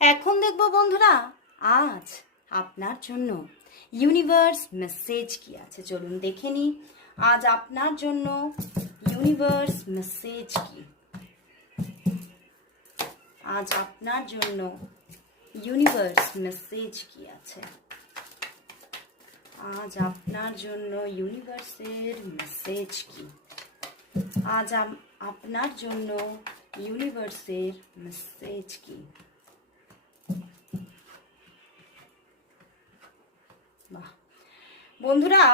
এখন দেখব বন্ধুরা, আজ আপনার জন্য ইউনিভার্স মেসেজ কি আছে চলুন দেখে নিই। আজ আপনার জন্য ইউনিভার্স মেসেজ কি, আজ আপনার জন্য ইউনিভার্স মেসেজ কি আছে, আজ আপনার জন্য ইউনিভার্সের মেসেজ কি, আজ আপনার জন্য ইউনিভার্সের মেসেজ কি। বন্ধুরা,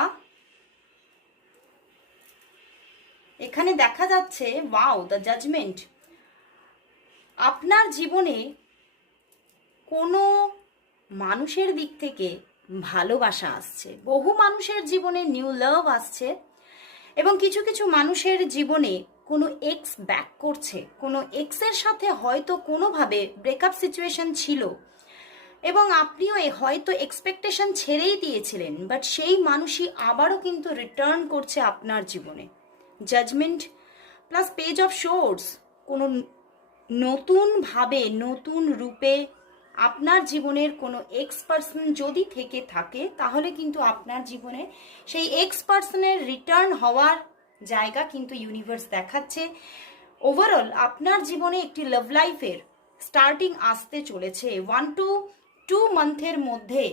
এখানে দেখা যাচ্ছে ওয়াও দ্য জাজমেন্ট। আপনার জীবনে কোনো মানুষের দিক থেকে ভালোবাসা আসছে, বহু মানুষের জীবনে নিউ লাভ আসছে, এবং কিছু কিছু মানুষের জীবনে কোনো এক্স ব্যাক করছে, কোনো এক্সের সাথে হয়তো কোনোভাবে ব্রেকআপ সিচুয়েশন ছিল এবং আপনিও হয়তো এক্সপেকটেশন ছেড়েই দিয়েছিলেন, বাট সেই মানুষই আবারও কিন্তু রিটার্ন করছে আপনার জীবনে। Judgment plus page of source, কোনো নতুনভাবে নতুন রূপে আপনার জীবনের কোনো এক্স পার্সন যদি থেকে থাকে, তাহলে কিন্তু আপনার জীবনে সেই এক্স পার্সনের রিটার্ন হওয়ার জায়গা কিন্তু ইউনিভার্স দেখাচ্ছে। ওভারঅল আপনার জীবনে একটি লাভ লাইফের স্টার্টিং আসতে চলেছে। 1 to 2 মান্থের মধ্যে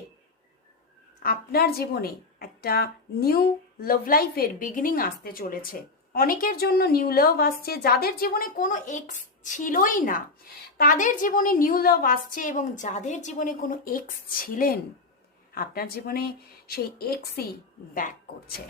আপনার জীবনে একটা নিউ লাভ লাইফের বিগিনিং আসতে চলেছে। অনেকের জন্য নিউ লাভ আসছে, যাদের জীবনে কোনো এক্স ছিলই না তাদের জীবনে নিউ লাভ আসছে, এবং যাদের জীবনে কোনো এক্স ছিলেন আপনার জীবনে সেই এক্সই ব্যাক করছে।